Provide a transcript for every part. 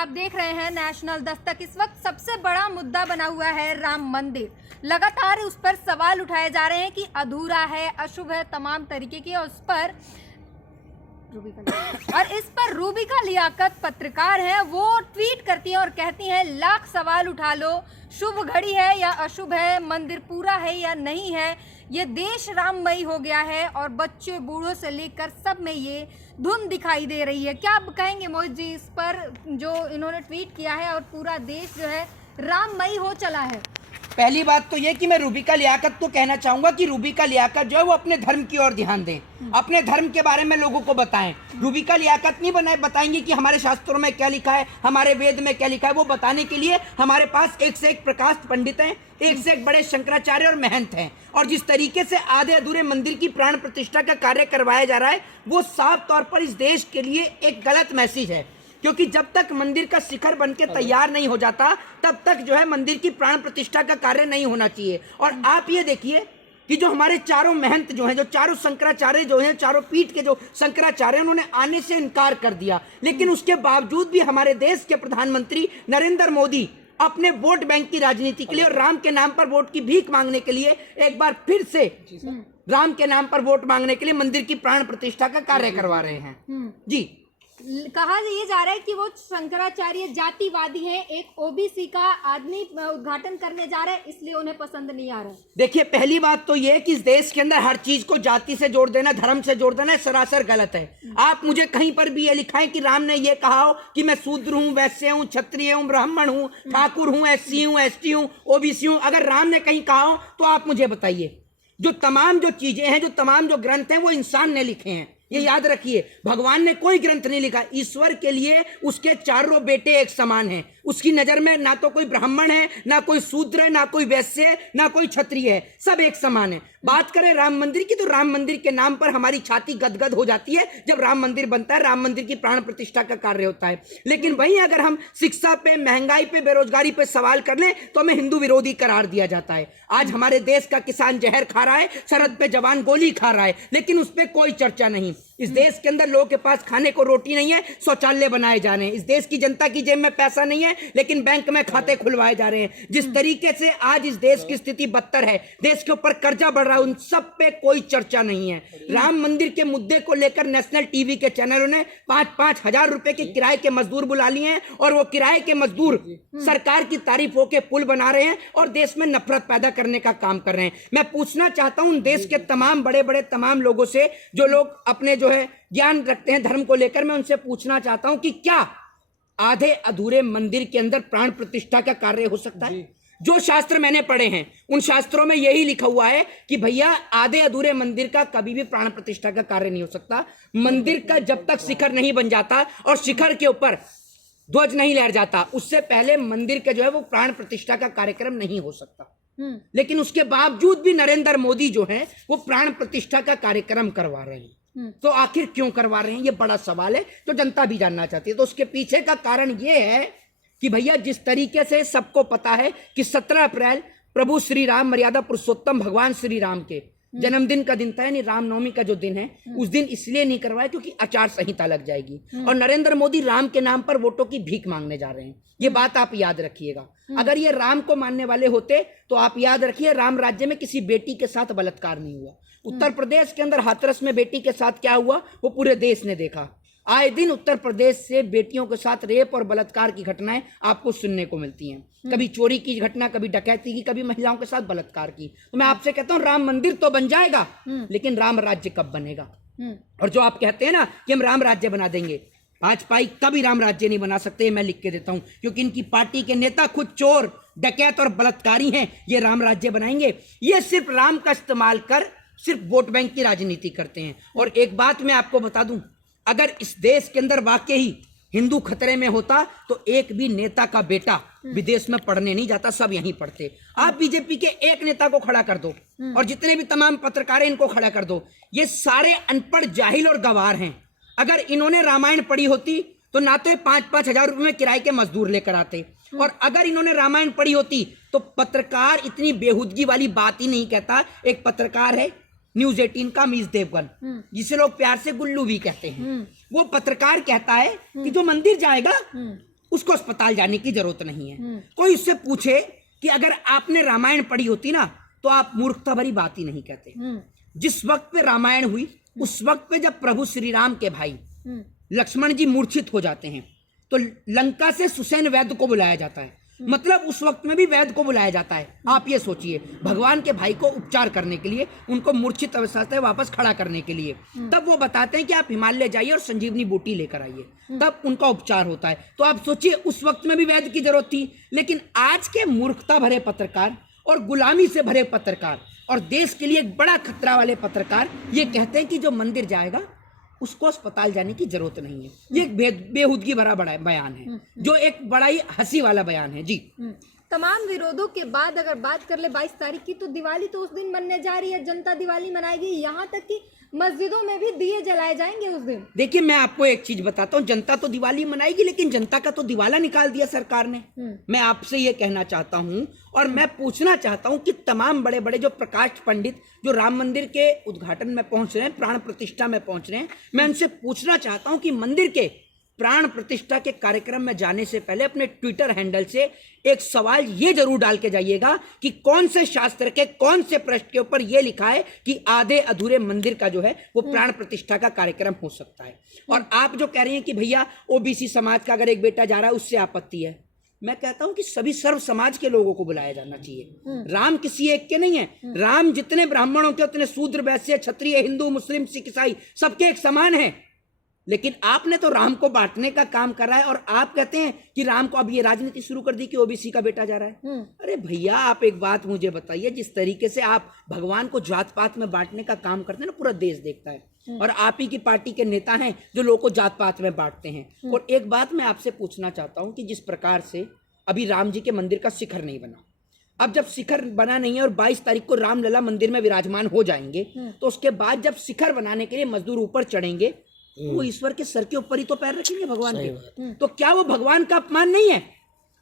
आप देख रहे हैं नेशनल दस्तक। इस वक्त सबसे बड़ा मुद्दा बना हुआ है राम मंदिर। लगातार उस पर सवाल उठाए जा रहे हैं कि अधूरा है, अशुभ है, तमाम तरीके की। और इस पर रूबिका लियाकत पत्रकार हैं, वो ट्वीट करती हैं और कहती हैं लाख सवाल उठा लो, शुभ घड़ी है या अशुभ है, मंदिर पूरा है या नहीं है, ये देश राममयी हो गया है और बच्चे बूढ़ों से लेकर सब में ये धुन दिखाई दे रही है। क्या आप कहेंगे मोहित जी इस पर, जो इन्होंने ट्वीट किया है और पूरा देश जो है राममयी हो चला है? पहली बात तो ये कि मैं रूबिका लियाकत को कहना चाहूंगा कि रूबिका लियाकत जो है वो अपने धर्म की ओर ध्यान दें, अपने धर्म के बारे में लोगों को बताएं। रूबिका लियाकत नहीं बताएंगे कि हमारे शास्त्रों में क्या लिखा है, हमारे वेद में क्या लिखा है। वो बताने के लिए हमारे पास एक से एक प्रकाश पंडित हैं, एक से एक बड़े शंकराचार्य और महंत हैं। और जिस तरीके से आधे अधूरे मंदिर की प्राण प्रतिष्ठा का कार्य करवाया जा रहा है, वो साफ तौर पर इस देश के लिए एक गलत मैसेज है। क्योंकि जब तक मंदिर का शिखर बनके तैयार नहीं हो जाता, तब तक जो है मंदिर की प्राण प्रतिष्ठा का कार्य नहीं होना चाहिए। और आप ये देखिए कि जो हमारे चारों महंत जो हैं, जो चारों शंकराचार्य जो हैं, चारों पीठ के जो शंकराचार्य, उन्होंने आने से इनकार कर दिया। लेकिन उसके बावजूद भी हमारे देश के प्रधानमंत्री नरेंद्र मोदी अपने वोट बैंक की राजनीति के लिए और राम के नाम पर वोट की भीख मांगने के लिए एक बार फिर से राम के नाम पर वोट मांगने के लिए मंदिर की प्राण प्रतिष्ठा का कार्य करवा रहे हैं। जी, कहा ये जा रहा है कि वो शंकराचार्य जातिवादी हैं, एक ओबीसी का आदमी उद्घाटन करने जा रहा है, इसलिए उन्हें पसंद नहीं आ रहा है। देखिए, पहली बात तो ये कि इस देश के अंदर हर चीज को जाति से जोड़ देना, धर्म से जोड़ देना सरासर गलत है। आप मुझे कहीं पर भी ये लिखाएं कि राम ने ये कहा हो कि मैं शूद्र हूँ, वैश्य हूँ, क्षत्रिय हूँ, ब्राह्मण हूँ, ठाकुर हूँ, एससी हूँ, एसटी हूँ, ओबीसी हूँ। अगर राम ने कहीं कहा हो तो आप मुझे बताइए। जो तमाम जो चीजें हैं, जो तमाम जो ग्रंथ हैं, वो इंसान ने लिखे हैं। ये याद रखिए, भगवान ने कोई ग्रंथ नहीं लिखा। ईश्वर के लिए उसके चारों बेटे एक समान हैं। उसकी नजर में ना तो कोई ब्राह्मण है, ना कोई शूद्र है, ना कोई वैश्य है, ना कोई क्षत्रिय है, सब एक समान है। बात करें राम मंदिर की, तो राम मंदिर के नाम पर हमारी छाती गदगद हो जाती है जब राम मंदिर बनता है, राम मंदिर की प्राण प्रतिष्ठा का कार्य होता है। लेकिन वहीं अगर हम शिक्षा पे, महंगाई पे, बेरोजगारी पे सवाल कर लें तो हमें हिंदू विरोधी करार दिया जाता है। आज हमारे देश का किसान जहर खा रहा है, सरहद पे जवान गोली खा रहा है, लेकिन उस पर कोई चर्चा नहीं। इस देश के अंदर लोगों के पास खाने को रोटी नहीं है, शौचालय बनाए जा रहे हैं। इस देश की जनता की जेब में पैसा नहीं है, लेकिन बैंक में खाते खुलवाए जा रहे हैं। जिस तरीके से आज इस देश की स्थिति बदतर है, देश के ऊपर कर्जा बढ़ रहा है, उन सब पे कोई चर्चा नहीं है। राम मंदिर के मुद्दे को लेकर नेशनल टीवी के चैनलों ने 5-5 हजार रुपए के किराए के मजदूर बुला लिए हैं, और वो किराए के मजदूर सरकार की तारीफ होकर पुल बना रहे हैं और देश में नफरत पैदा करने का काम कर रहे हैं। मैं पूछना चाहता हूं देश के तमाम बड़े बड़े तमाम लोगों से, जो लोग अपने जो है ज्ञान रखते हैं धर्म को लेकर, मैं उनसे पूछना चाहता हूं कि क्या आधे अधूरे मंदिर के अंदर प्राण प्रतिष्ठा का कार्य हो सकता है? जो शास्त्र मैंने पढ़े हैं, उन शास्त्रों में यही लिखा हुआ है कि भैया आधे अधूरे मंदिर का कभी भी प्राण प्रतिष्ठा का कार्य नहीं हो सकता। मंदिर का जब तक शिखर नहीं बन जाता और शिखर के ऊपर ध्वज नहीं लहर जाता, उससे पहले मंदिर का जो है वो प्राण प्रतिष्ठा का कार्यक्रम नहीं हो सकता। लेकिन उसके बावजूद भी नरेंद्र मोदी जो है वो प्राण प्रतिष्ठा का कार्यक्रम करवा रहे हैं। तो आखिर क्यों करवा रहे हैं, ये बड़ा सवाल है, तो जनता भी जानना चाहती है। तो उसके पीछे का कारण ये है कि भैया जिस तरीके से सबको पता है कि 17 अप्रैल प्रभु श्री राम, मर्यादा पुरुषोत्तम भगवान श्री राम के जन्मदिन का दिन था, यानी रामनवमी का जो दिन है, उस दिन इसलिए नहीं करवाया क्योंकि आचार संहिता लग जाएगी। और नरेंद्र मोदी राम के नाम पर वोटों की भीख मांगने जा रहे हैं। ये बात आप याद रखिएगा। अगर ये राम को मानने वाले होते तो आप याद रखिए, राम राज्य में किसी बेटी के साथ बलात्कार नहीं हुआ। उत्तर प्रदेश के अंदर हाथरस में बेटी के साथ क्या हुआ वो पूरे देश ने देखा। आए दिन उत्तर प्रदेश से बेटियों के साथ रेप और बलात्कार की घटनाएं आपको सुनने को मिलती हैं। कभी चोरी की घटना, कभी डकैती की, कभी महिलाओं के साथ बलात्कार की। तो मैं आपसे कहता हूं राम मंदिर तो बन जाएगा, लेकिन राम राज्य कब बनेगा? और जो आप कहते हैं ना कि हम राम राज्य बना देंगे, भाजपाई कभी राम राज्य नहीं बना सकते, मैं लिख के देता हूं। क्योंकि इनकी पार्टी के नेता खुद चोर, डकैत और बलात्कारी हैं। ये राम राज्य बनाएंगे? ये सिर्फ राम का इस्तेमाल कर सिर्फ वोट बैंक की राजनीति करते हैं। और एक बात मैं आपको बता दूं, अगर इस देश के अंदर वाकई ही हिंदू खतरे में होता तो एक भी नेता का बेटा विदेश में पढ़ने नहीं जाता, सब यहीं पढ़ते। आप बीजेपी के एक नेता को खड़ा कर दो और जितने भी तमाम पत्रकार हैं इनको खड़ा कर दो, ये सारे अनपढ़, जाहिल और गवार हैं। अगर इन्होंने रामायण पढ़ी होती तो ना तो 5-5 हजार रुपए में किराए के मजदूर लेकर आते, और अगर इन्होंने रामायण पढ़ी होती तो पत्रकार इतनी बेहुदगी वाली बात ही नहीं कहता। एक पत्रकार है न्यूज 18 का मीज देवगन, जिसे लोग प्यार से गुल्लू भी कहते हैं, वो पत्रकार कहता है कि जो मंदिर जाएगा उसको अस्पताल जाने की जरूरत नहीं है। कोई उससे पूछे कि अगर आपने रामायण पढ़ी होती ना तो आप मूर्खता भरी बात ही नहीं कहते। जिस वक्त पे रामायण हुई उस वक्त पे जब प्रभु श्री राम के भाई लक्ष्मण जी मूर्छित हो जाते हैं तो लंका से सुसैन वैद्य को बुलाया जाता है। मतलब उस वक्त में भी वैद्य को बुलाया जाता है। आप ये सोचिए, भगवान के भाई को उपचार करने के लिए, उनको मूर्छित अवस्था से वापस खड़ा करने के लिए। तब वो बताते हैं कि आप हिमालय जाइए और संजीवनी बूटी लेकर आइए, तब उनका उपचार होता है। तो आप सोचिए उस वक्त में भी वैद्य की जरूरत थी। लेकिन आज के मूर्खता भरे पत्रकार और गुलामी से भरे पत्रकार और देश के लिए एक बड़ा खतरा वाले पत्रकार ये कहते हैं कि जो मंदिर जाएगा उसको अस्पताल जाने की जरूरत नहीं है। ये एक बेहूदगी भरा बड़ा बयान है, जो एक बड़ा ही हंसी वाला बयान है। जी, तमाम विरोधों के बाद अगर बात कर ले 22 तारीख की, तो दिवाली तो उस दिन मनने जा रही है, जनता दिवाली मनाएगी, यहाँ तक कि मस्जिदों में भी दिए जलाए जाएंगे उस दिन। देखिए मैं आपको एक चीज बताता हूँ, जनता तो दिवाली मनाएगी लेकिन जनता का तो दिवाला निकाल दिया सरकार ने। मैं आपसे ये कहना चाहता हूँ और मैं पूछना चाहता हूँ कि तमाम बड़े बड़े जो प्रकाश पंडित जो राम मंदिर के उद्घाटन में पहुंच रहे हैं, प्राण प्रतिष्ठा में पहुंच रहे हैं, मैं उनसे पूछना चाहता हूँ कि मंदिर के प्राण प्रतिष्ठा के कार्यक्रम में जाने से पहले अपने ट्विटर हैंडल से एक सवाल ये जरूर डाल के जाइएगा कि कौन से शास्त्र के कौन से पृष्ठ के ऊपर ये लिखा है कि आधे अधूरे मंदिर का जो है वो प्राण प्रतिष्ठा का कार्यक्रम हो सकता है। और आप जो कह रही हैं कि भैया ओबीसी समाज का अगर एक बेटा जा रहा है उससे आपत्ति है, मैं कहता हूं कि सभी सर्व समाज के लोगों को बुलाया जाना चाहिए। राम किसी एक के नहीं है। राम जितने ब्राह्मणों के उतने शूद्र वैश्य क्षत्रिय हिंदू मुस्लिम सिख ईसाई सबके एक समान है। लेकिन आपने तो राम को बांटने का काम करा है और आप कहते हैं कि राम को अब ये राजनीति शुरू कर दी कि ओबीसी का बेटा जा रहा है। अरे भैया आप एक बात मुझे बताइए, जिस तरीके से आप भगवान को जात पात में बांटने का काम करते हैं ना, पूरा देश देखता है और आप ही की पार्टी के नेता हैं जो लोगों को जात पात में बांटते हैं। और एक बात मैं आपसे पूछना चाहता हूं कि जिस प्रकार से अभी राम जी के मंदिर का शिखर नहीं बना, अब जब शिखर बना नहीं है और 22 तारीख को रामलला मंदिर में विराजमान हो जाएंगे तो उसके बाद जब शिखर बनाने के लिए मजदूर ऊपर चढ़ेंगे वो ईश्वर के सर के ऊपर ही तो पैर रखेंगे भगवान के। तो क्या वो भगवान का अपमान नहीं है?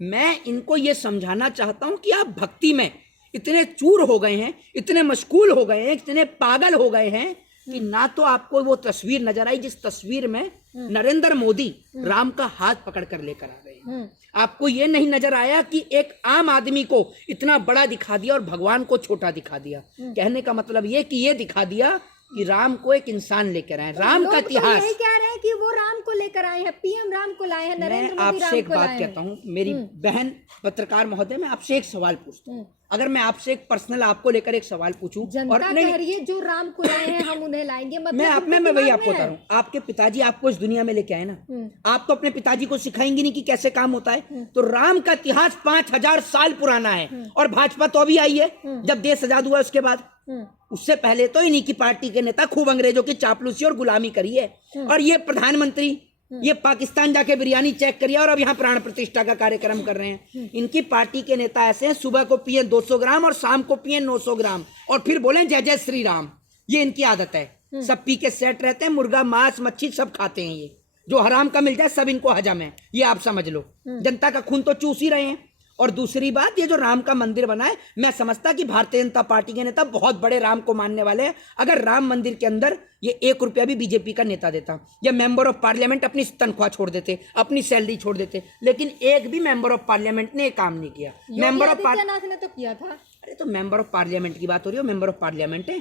मैं इनको ये समझाना चाहता हूं कि आप भक्ति में इतने चूर हो गए हैं, इतने मशगूल हो गए हैं, इतने पागल हो गए हैं कि ना तो आपको वो तस्वीर नजर आई जिस तस्वीर में नरेंद्र मोदी राम का हाथ पकड़ कर लेकर आ गए। आपको ये नहीं नजर आया कि एक आम आदमी को इतना बड़ा दिखा दिया और भगवान को छोटा दिखा दिया। कहने का मतलब ये कि ये दिखा दिया कि राम को एक इंसान लेकर आए। राम का इतिहास तो यही कह रहे हैं कि वो राम को लेकर आए हैं, पीएम राम को लाए हैं, नरेंद्र मोदी आपसे एक बात कहता हूँ, मेरी बहन पत्रकार महोदय, मैं आपसे एक सवाल पूछता हूँ। अगर मैं आपसे एक पर्सनल आपको लेकर एक सवाल पूछूं और कह रही है जो राम को लाए हैं हम उन्हें लाएंगे, मतलब मैं वही आपको बता रहा हूँ। आपके पिताजी आपको इस दुनिया में लेके आए ना, आप तो अपने पिताजी को सिखाएंगे नहीं कि कैसे काम होता है। तो राम का इतिहास 5000 साल पुराना है और भाजपा तो अभी आई है जब देश आजाद हुआ उसके बाद। उससे पहले तो इन्हीं की पार्टी के नेता खूब अंग्रेजों की चापलूसी और गुलामी करी है और ये प्रधानमंत्री ये पाकिस्तान जाके बिरयानी चेक करिए और अब यहाँ प्राण प्रतिष्ठा का कार्यक्रम कर रहे हैं। इनकी पार्टी के नेता ऐसे हैं, सुबह को पिए 200 ग्राम और शाम को पिए 900 ग्राम और फिर बोले जय जय श्री राम। ये इनकी आदत है। सब पी के सेट रहते हैं, मुर्गा मांस मच्छी सब खाते हैं। ये जो हराम का मिल जाए सब इनको हजम है, ये आप समझ लो। जनता का खून तो चूस ही रहे हैं। और दूसरी बात, ये जो राम का मंदिर बना है, मैं समझता कि भारतीय जनता पार्टी के नेता बहुत बड़े राम को मानने वाले हैं। अगर राम मंदिर के अंदर ये 1 रुपया भी बीजेपी का नेता देता या मेंबर ऑफ पार्लियामेंट अपनी तनख्वाह छोड़ देते, अपनी सैलरी छोड़ देते, लेकिन एक भी मेंबर ऑफ पार्लियामेंट ने काम नहीं किया। मेंबर ऑफ पार्लियामेंट ने तो किया था। अरे तो मेंबर ऑफ पार्लियामेंट की बात हो रही है, मेंबर ऑफ पार्लियामेंट है,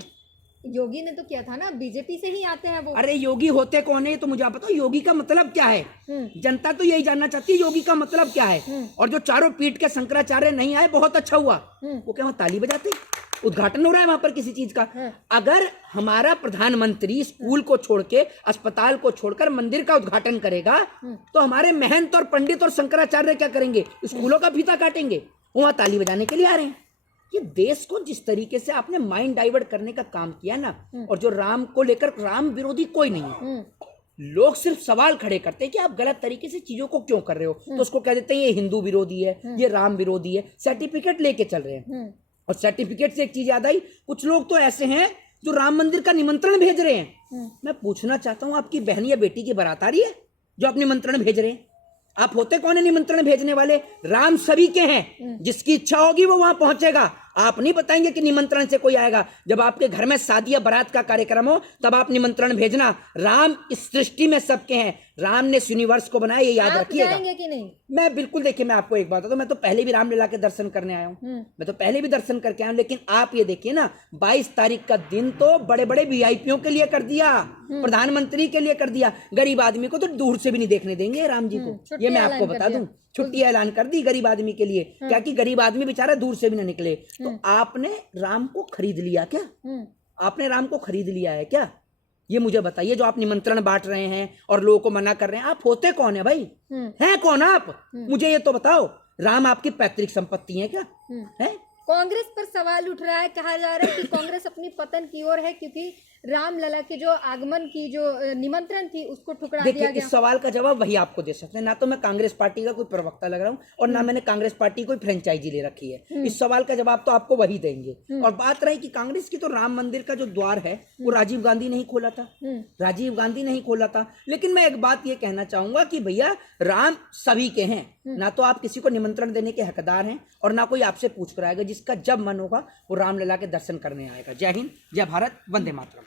योगी ने तो किया था ना, बीजेपी से ही आते हैं वो। अरे योगी होते कौन है तो मुझे आप बताओ, योगी का मतलब क्या है? जनता तो यही जानना चाहती है योगी का मतलब क्या है। और जो चारों पीठ के शंकराचार्य नहीं आए, बहुत अच्छा हुआ। वो क्या वहां ताली बजाते, उद्घाटन हो रहा है वहां पर किसी चीज का। अगर हमारा प्रधानमंत्री स्कूल को छोड़ के अस्पताल को छोड़कर मंदिर का उद्घाटन करेगा तो हमारे महंत और पंडित और शंकराचार्य क्या करेंगे? स्कूलों का फीता काटेंगे। वहां ताली बजाने के लिए आ रहे हैं। ये देश को जिस तरीके से आपने माइंड डाइवर्ट करने का काम किया ना, और जो राम को लेकर, राम विरोधी कोई नहीं है, लोग सिर्फ सवाल खड़े करते हैं कि आप गलत तरीके से चीजों को क्यों कर रहे हो, तो उसको कह देते हैं ये हिंदू विरोधी है, ये राम विरोधी है, सर्टिफिकेट लेके चल रहे हैं। और सर्टिफिकेट से एक चीज याद आई, कुछ लोग तो ऐसे हैं जो राम मंदिर का निमंत्रण भेज रहे हैं। मैं पूछना चाहता हूं, आपकी बहन या बेटी की बारात आ रही है जो आप निमंत्रण भेज रहे हैं? आप होते कौन है निमंत्रण भेजने वाले? राम सभी के हैं, जिसकी इच्छा होगी वो वहां पहुंचेगा। आप नहीं बताएंगे कि निमंत्रण से कोई आएगा। जब आपके घर में शादी या बारात का कार्यक्रम हो तब आप निमंत्रण भेजना। राम इस सृष्टि में सबके हैं, राम ने इस यूनिवर्स को बनाया, ये याद आप रखिएगा। जाएंगे कि नहीं? मैं बिल्कुल, देखिए मैं आपको एक बात बताता हूं, मैं तो पहले भी रामलीला के दर्शन करने आया हूं, मैं तो पहले भी दर्शन करके आया हूं, लेकिन आप ये देखिए ना, 22 तारीख का दिन तो बड़े बड़े वीआईपीओ के लिए कर दिया, प्रधानमंत्री के लिए कर दिया, गरीब आदमी को तो दूर से भी नहीं देखने देंगे राम जी को। छुट्टी ये मैं ऐलान आपको कर बता दिया। दूं, छुट्टी ऐलान कर दी गरीब आदमी के लिए, क्या कि गरीब आदमी बेचारा दूर से भी ना निकले। तो आपने राम को खरीद लिया क्या? आपने राम को खरीद लिया है क्या? ये मुझे बताइए, जो आप निमंत्रण बांट रहे हैं और लोगों को मना कर रहे हैं, आप होते कौन है भाई? हैं कौन आप? मुझे ये तो बताओ, राम आपकी पैतृक संपत्ति है क्या? है? कांग्रेस पर सवाल उठ रहा है, कहा जा रहा है कि कांग्रेस अपनी पतन की ओर है, क्योंकि रामलला के जो आगमन की जो निमंत्रण थी उसको ठुकरा दिया देखिए, गया। इस सवाल का जवाब वही आपको दे सकते हैं। ना तो मैं कांग्रेस पार्टी का कोई प्रवक्ता लग रहा हूँ और ना मैंने कांग्रेस पार्टी कोई फ्रेंचाइजी ले रखी है। इस सवाल का जवाब तो आपको वही देंगे। और बात रही कि कांग्रेस की, तो राम मंदिर का जो द्वार है वो राजीव गांधी नहीं खोला था, राजीव गांधी नहीं खोला था। लेकिन मैं एक बात ये कहना चाहूंगा कि भैया, राम सभी के हैं, ना तो आप किसी को निमंत्रण देने के हकदार हैं और ना कोई आपसे पूछ कर आएगा। जिसका जब मन होगा वो रामलला के दर्शन करने आएगा। जय हिंद, जय भारत, वंदे मातरम।